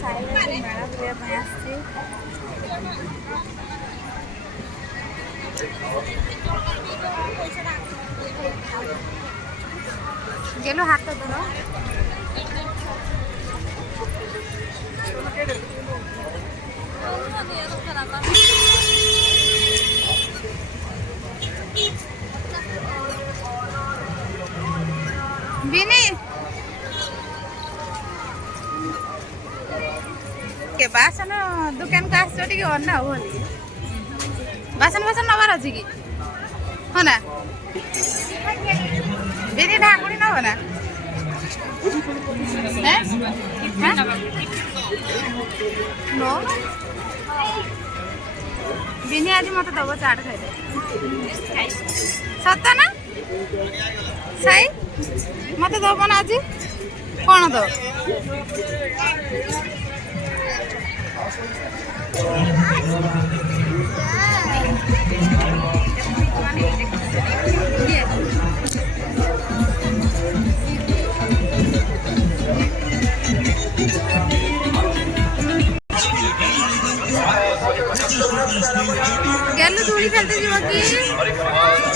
साहिल मेला बुलाया गेलो हाथ तो धर बिनी के बासन दुकान का आसो टिके अना होली बासन बासन नबार अछि कि हो ना बिनी ढाकुणी न हो ना हैं नो बिनी आज मत दबो चाट खाइ दे सत्ता ना सही मत दबो ना आज कोन दो गेलु धूली खेलते जीवा की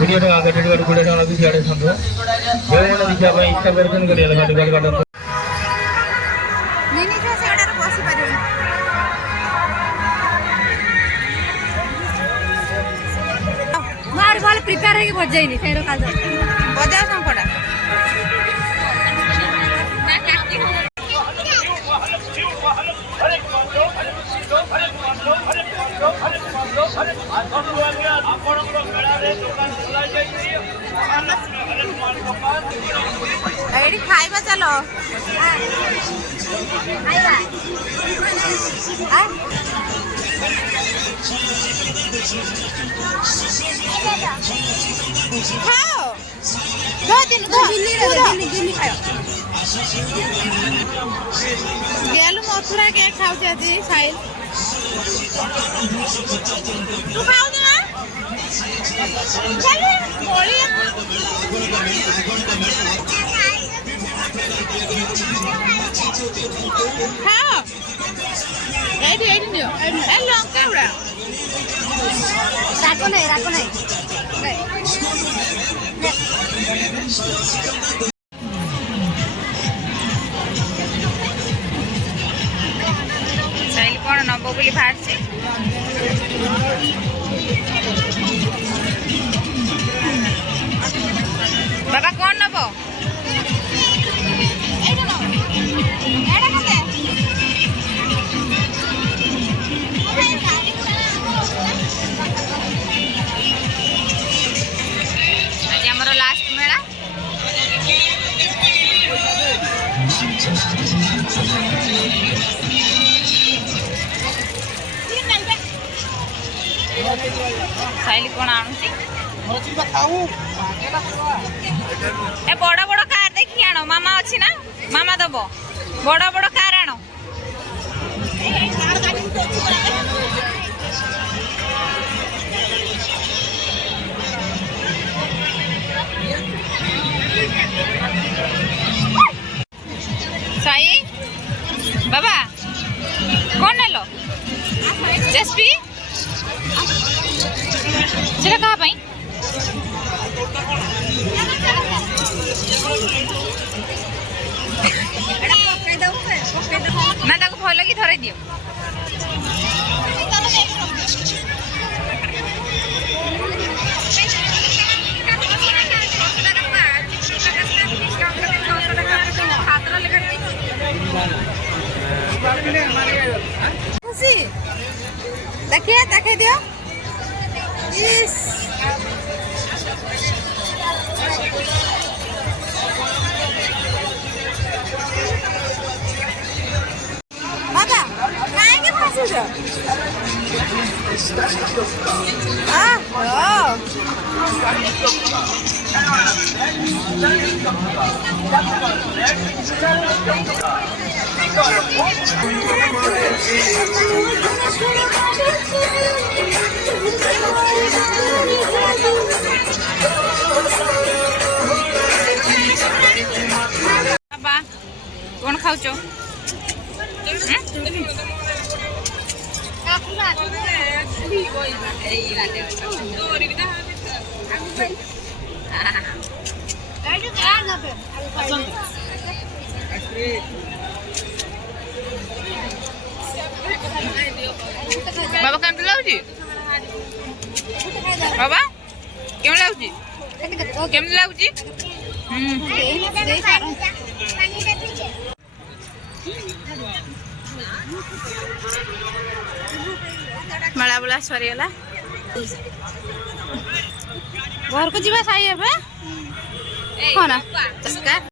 वीडियो आगे वीडियो वीडियो लगी सियाड़े संदो बेले दिखा भाई इच्छा करछन करिया लगा गाड़ी गाड़ी निनी जो सेडा रे बसी पारियो मार वाल प्रिपेयर है कि बजाइनी सेरो काज बजा संपडा ना काटी एडी खाइबा चलो खाइबा आ खाओ दो दिन दो दिल्ली खाओ गेलु मथुरा के खाऊ जी साहिल तू खाऊ ना चल गोली हाँ एडी नियो ए लंका उड़ा राको नहीं साहिल कौन नब बोली बाहर बाबा कौन नब आज आमर लास्ट मेला साइल कौन आणुची ए बड़ बड़ कार देखी आण मामा अच्छी ना मामा दब बड़ बड़ कार आण साई बाबा कौन नेलो जेसपी सेटा कहा पाई ना ताको भल कि धरे दियो खुशी देखिए देखे दियो इस बाबा काहे के फंसी जो बाबा कौन खाऊच बाबा केमती लाଗୁଛି बाबा केम लाଗୁଛି केमती लाଗୁଛି मेला बुला सरीगला घर को जीवा साई हे